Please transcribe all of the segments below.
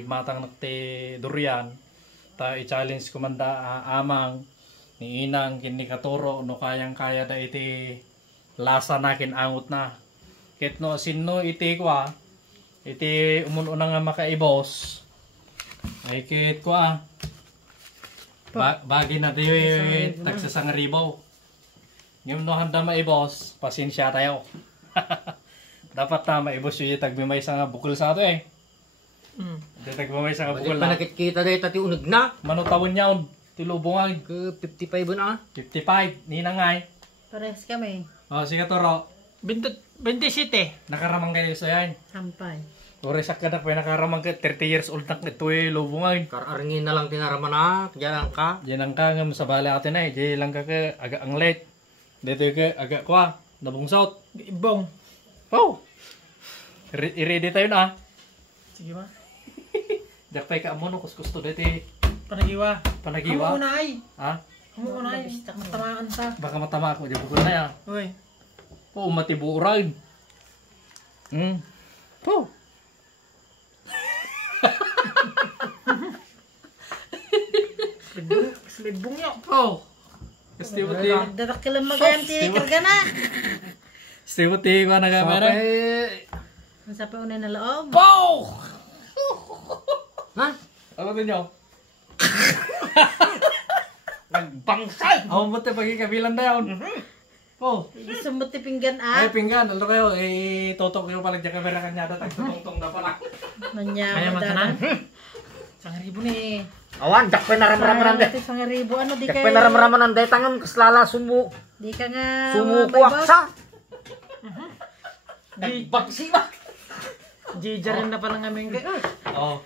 matang nakti durian ta i-challenge ko man da amang ni inang kini katuro no kayang kaya da iti lasa nakin angot na ket no sinno iti kwa iti umun-una nga makaibos ay ket kwa bagi na di tagsasang ribaw yung no handa maibos pasensya tayo dapat na maibos yung tagmimay sa nga bukol sa ato eh. Tagmimay sa nga bukol na. Panakit-kita dahil tati unag na. Manutawon niya tilubungan. 55 na. 55, ninangay. Pares kami. O, sige toro. 27. Nakaramang kayo sa yan. Sampay. Urisak ka na pa, nakaramang ka, 30 years old na ito eh, lubungan. Kararangin na lang tinaraman na. Diyan lang ka. Diyan ang ka nga sa bala atin eh. Diyan lang ka aga ang late. Dito ka aga kwa, nabungsot. Ibong. Oh! I-ready tayo na. Sige ba? Dakpay ka amo no, kuskus to dito Panagiwa. panagiwa. Amo unay. Ha? Amo unay. Matamaan ta. Baka matama ako, di bukol na ya. Uy. Oo, matiburan. Oh. Slibong niyo. Oh. Kasi buti. Dadak kilang maganti karga na. Kasi buti ko na kamera. Sa pa unay na loob. Pow! Ha? Ano din nyo? Nagbangsay! Ako mo tayo pagkikabilan na yun. Oh. Gusto mo tipinggan Ay, ah. pinggan. Ano kayo? Eh, totok yung palag dyan kamera kanya. Tagtutong na pala. Nanya Kaya mo matanan. dada. Sang ribo ni. Awan, dakpay naramraman de. Sa ngaribo ano di ka. Dakpay naramraman de. Tangan kaslala sumu. Di ka nga. Sumuko aksa. Nagbaksi ba? Jija rin na pala ng aming Oh.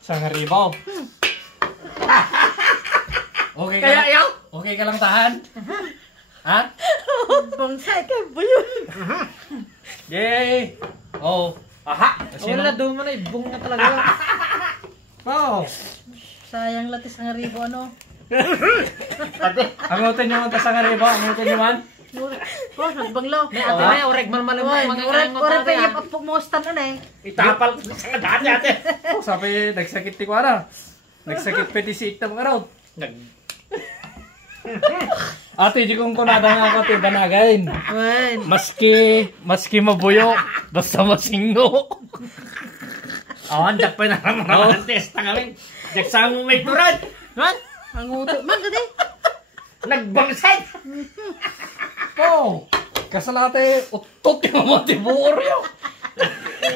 Sa ngaribaw. Okay ka Kaya lang? yaw? Okay ka lang tahan? Ha? Bangsay ka ba yun? Yay! Oh. Aha! Wala doon mo na ibong na talaga. Oh. Sayang latis sa ngaribo ano. Ate. Amutin nyo man ta sa ngaribaw. Amutin nyo man. Oh, nagbanglo. May ate may oreg man malam Oy, mga ore pa natin. yung pagpumustan ano eh. Itapal ko sa dati ate. Oh, sabi, nagsakit ti ko na. Nagsakit peti si Ikta mga raw. Ate, di kong kunada nga ako ti banagain. Wen. Maski mabuyo, basta masingo. Awan, dakpay naramraman de. Tangaling. Daksang mo may turad. Ha? Ang uto man gadi. Nagbangsay! Oh, kasalate, utot yung mga tibur yun.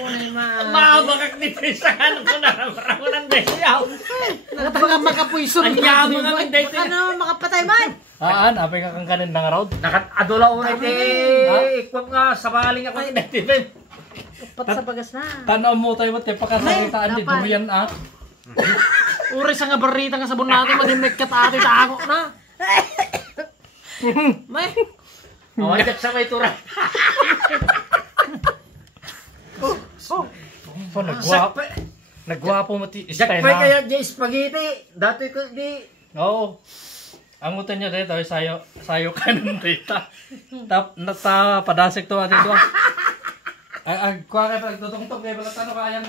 Unay ma. Maabagak ni Trisahan ko naramraman de. Yaw! Baka makapuison. Ang yaman nga ng date. Ano makapatay man? Haan, apay ka kang kanin ng araw. Nakat-adula unay te. Ikwam nga sabaling ako ni Dave. Upat sa bagas na. Tanaw mo tayo mo, pagkasakitaan di dapat. durian ah. Uri sa nga barita nga sabon natin madimik kat ate sa ako na. May. Awan, dak sa may turad. So, nagwapo mo ti Jakpay istay kaya na. di spaghetti. Dati ko di. Oo. Ang utan niya dito, sayo kanin dito. Nata padasik to atin to. Ay, kuha ka pagtutong-tong kay balat ano kaya.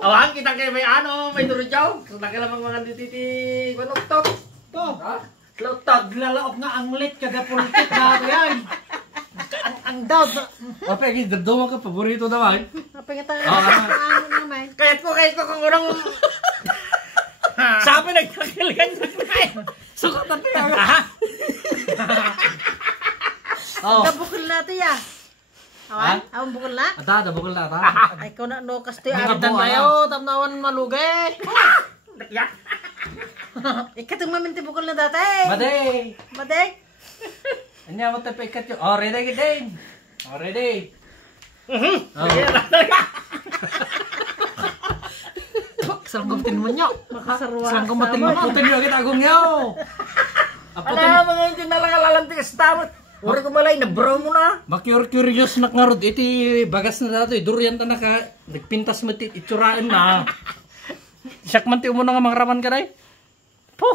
Awan, kita kay may ano, may turudyaw. Nakilamang mga dititi. Wanoktok. To, ha? Lotag. Lalaok nga ang lit kada pultit na yan. Ang daw. Ope, gidado ka paborito naman. Apa nga tayo? Ano naman? Kahit ko kung urang. Sabi nagkakilgan na. Sukat na tiya. Oh. Dabukol na ito ya. Awan? Awan bukol na? Ada bukol na ta. Ay ko na no kasto Mga yung dan tayo, tamnawan malugay. Ikatong maminti bukol na dati. Maday. Maday. Anya mo tayo ikat yun. Oh, ready gidin. Oh, ready. Sarang kumtin mo nyo. Makasarwa. Sarang kumatin mo. Putin nyo agad agong nyo. Ano mga hindi na lang alalantik sa tamot. Uri ko malay, na-bro mo na. Curious na ngarod. Iti bagas na dato. Durian ta naka. Nagpintas mo ti itsuraan na. Siyak man ti umo na nga mangraman ka day. Po.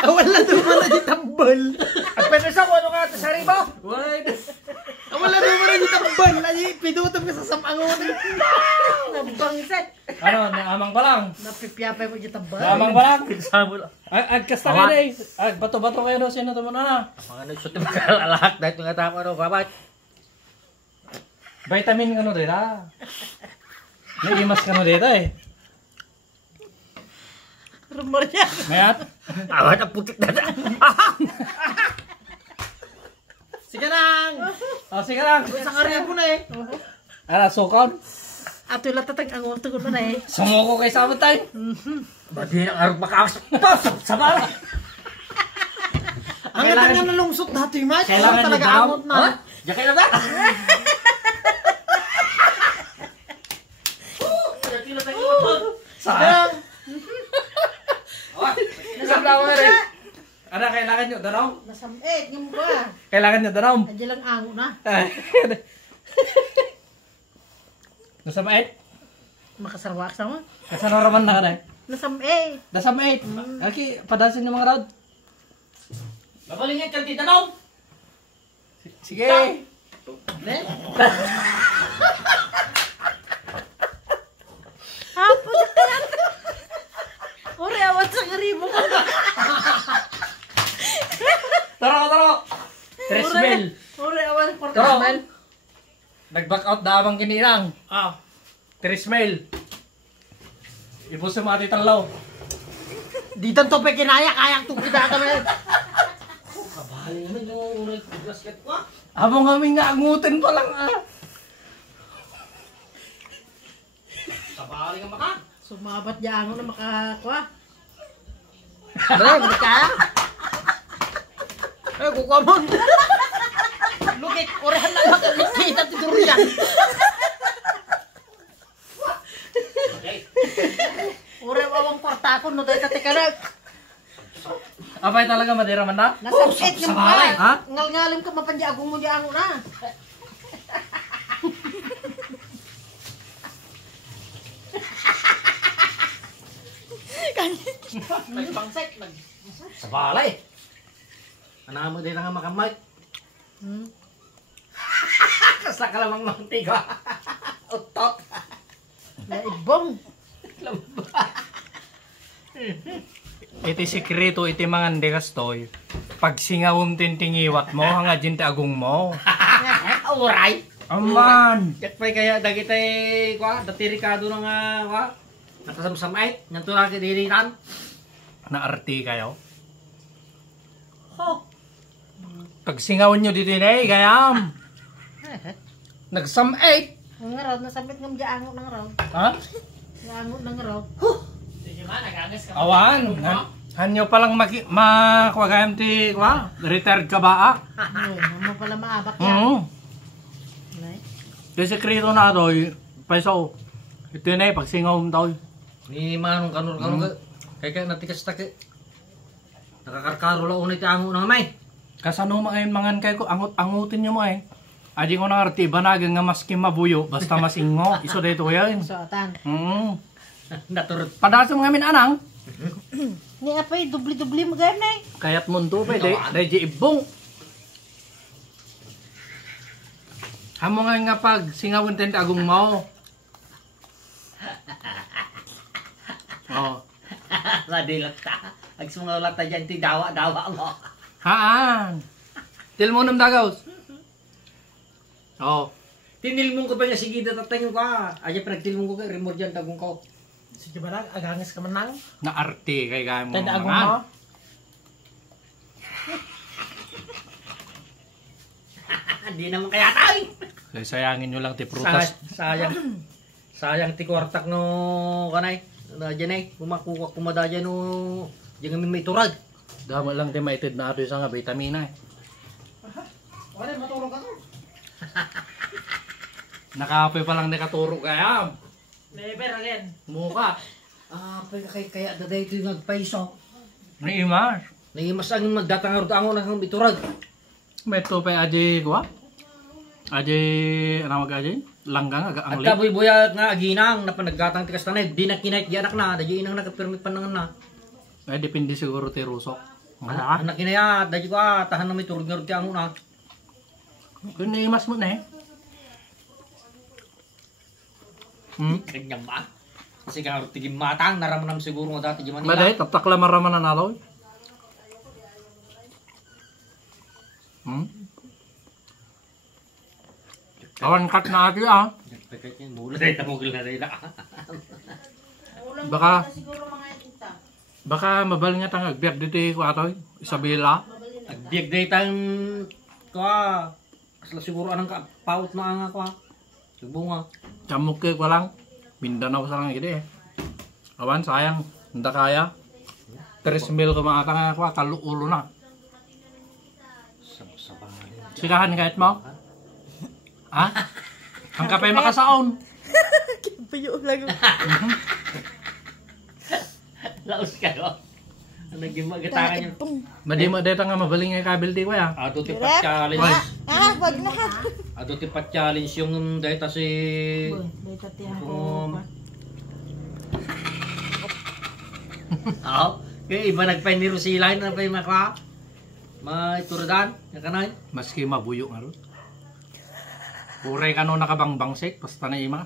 Wala naman na di tambal. At pwede sa ano ka sa ribo? Wala naman na di tambal. Ay, pinutom ka sa samangon. Nabangset. Ano, naamang pa lang. Napipyapay mo dyan tabal. Naamang pa lang. Sabol. Agkasta ka na eh. Bato-bato kayo no, sino mo na. Mga nagsuti magkalalak dahil nga tama ano, babat. Vitamin ka no dito. May imas ka no dito eh. Rumor niya. Mayat. Awat ang putik na. Sige nang. Oh, sige lang. Isang ariya po na eh. Ara, sukon. Ato yung latatag ang uto ko na eh. Sumuko kay sabot tayo. Badi ng arog makakas. Sa bala. Ang ganda nga nalungsot dati, Mike. Kailangan Talaga ni Bob. amot na. Diyan kayo na. Saan? Isang daw rin. Ano, kailangan nyo danaw? Nasamit, yung ba? Kailangan nyo danaw? Adya lang ango na. Nasamait? Makasarwak sa mo. Kasano raman na ka na eh? Nasamit. Nasamait. Okay, padasin yung mga road. Babaling yan, kanti tanong. Sige. Hapon na yan. Ore, awat sa karibo ko. Taro. Tresmel. Ore, awat sa Taro. portabel. Nag-back out na abang kinirang. Ah. Tresmel. Ibus sa mga titalaw. Di tanto pe kinaya, kayang tukida kami. Kabaling naman yung basket ko. Habang kami nga angutin pa lang ah. Kabaling ang maka. Sumabat niya ango na makakwa. Bro, hindi kaya. Eh, kukuha mo. Lugit, orehan na makakita ti Durian. Ore, awang kwarta ko, no, dahil tatika na. Apay talaga madira man na? Nasamit yung ba? Ha? Ngal-ngalim ka mapandya agong mo di ango na. Nagpangset, Sa balay. Ano mo din nga makamay. Kasa ka lamang mantigo. Utot. Naibong. Iti sikreto iti mga ndekastoy. Pag singawom tintingiwat mo, hanga jinte agong mo. Uray. Aman! Yakpay kaya dagitay kwa datirikado na nga kwa. Nakasamsamay, nyanto lagi diritan. Naarti kayo. Pag singawon nyo dito na gayam. Nagsam-8. Ang raw, nasamit ng di ango ng raw. Ha? Ango ng raw. Sige man, nagagas ka. Awan. Hanyo palang makwagayam ti kwa. Retired ka ba ah? Ano pala maabak yan. Nay. Yung sikreto na ito, paiso. Ito na pag singawon daw. Ni manong kanur-kanur ka. Kaya natikas take. Nakakarkaro la unay ti ango na may. Kasano mga mangan kay ko, angutin nyo mo eh. Adi ko na arti, banagang nga maski mabuyo, basta masingo. Iso dito yan. Suotan. Naturot. Padasa mga min anang. Ni apay, dubli-dubli mo gayam na eh. Kayat mundo pa, day ibong. Hamo nga pag singawin tayo agong mo. Oh. Ladilat ta. Agsumalat ta dyan ti dawa-dawa mo. Haan. Til mo nam dagaws. Oh. Tinilmong ko pa niya sige datatay ko ka. Aja pinagtilmong ko kay remote dyan tagong ko. Sige ba na, agangas ka man nang. Naarte kay kaya mo. Tanda agong mo. Hindi naman kaya tayo. Kaya sayangin nyo lang ti prutas. Sayang. Sayang ti kwartak no kanay. Dyan ay, kumakuha kumada dyan no. Diyan kami may turag. Dama lang ti maitid na ato isang nga vitamina eh. Wala, matulog ka to. Nakapoy pa lang nakaturo kaya. Never again. Muka. Kaya daday ito yung nagpaiso. Ni imas. Naimas ang magdatangarod ang unang may turag. May to pa aji kuha. Aji, ano mag aji? Langgang aga At ang kaboy buya nga aginang na panaggatang tikas tanay. Di na kinait di anak na. Dahil inang nakapirmit pa na. Eh, depende siguro ti Rusok. Mala. Anak kinaya, dahil ko tahan na may turog-nurog kaya mo na. Kung naimas mo na eh. Ganyan ba? Kasi kang tigim matang, naramanam siguro nga dati di Manila. Maday, tatakla maraman na naloy. Awan kat na ati ah. Mula dahil tamugil na dahil Baka- siguro mga ita. Baka mabal nga tang agbiyak dito ko atoy. Isabela. Agbiag dahil tayong kasla siguro anang paut na nga ko Subunga. Camuk ke ko lang. Mindanao sa lang gede eh. Awan sayang. Hindi kaya. 3 mil ko mga tanga ko. Kaluulo na. Sabahan. Sikahan kahit mo. Ha? Ang kapay makasaon. Puyo lang. Laos kayo. Ano gimagatakan niyo? Madi mo dito nga mabaling nga kabil di ko ya. Ato tipat challenge. Wag na. Ato tipat challenge yung data si Boy, tatihan ko. Kaya iba nagpainiro sila na pa yung makwa. Maituradan, yung kanay. Maski mabuyo nga ron. Puray ka no nakabangbangsik. Basta na ima.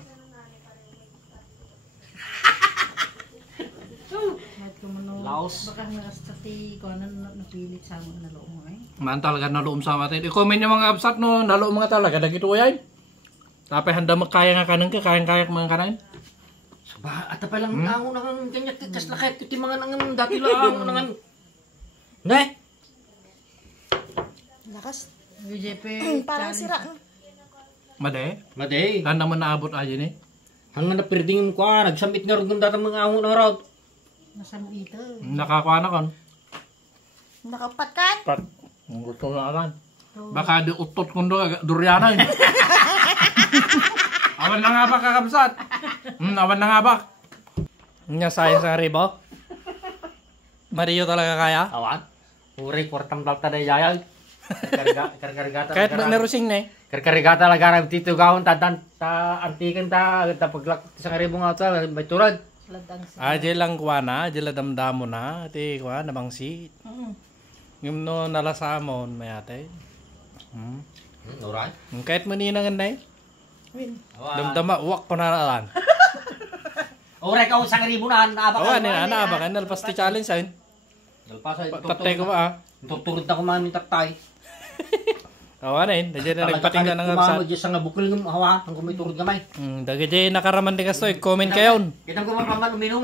Laos. Baka nakastati ko na napilit sa mga naloong ay. Man talaga naloom sa matin. I-comment yung mga absat no. Naloom mga talaga. Dagito yan. Tapos handa magkaya nga kanang ka. Kayang-kaya mga kanan. Ba, at pa lang nango nang ganyan kikas na kahit kuti mga nang dati lang nang ne. Lakas. BJP. Parang sira. No? Made. Maday. Handa mo naabot aja ni. Hanggang napirding ko nagsamit nga ron kung datang mga ango ng route. Masam ito. Nakakuha na kon. Nakapatkan. Pat. Ang gusto na alam. Baka di utot kundo duryanan. Awan na nga ba kakabsat? Awan na nga ba? Nga sayang sa ribo. Mario talaga kaya? Awan. Uri kwartam dalta na yayay. Karkarigata. Kahit magnerusing na eh. Karkarigata lagarang tito gawon ta antikan ta paglak sa karibong auto may turad. Ladang sa. Aje lang kuha na. Aje lang damdamo na. Ati kuha na bangsi. Yung no nalasamon mayate. Alright. Kahit maninangan na eh. Win. Damdama, uwak pa na nalan. Uri ka sa karibong na naabak. Awan na, naabak ka. Nalpas ti challenge ayun. Dalpasa Patay ko ba ah. Turturod na kumamin taktay. Awan na yun. Dagyan na nagpatinggan ng absat. Kumamod sa nga bukol ng hawa. Ang kumiturod gamay. Dagyan nakaraman di ka so. Comment kayo. Kitang kumapaman uminom.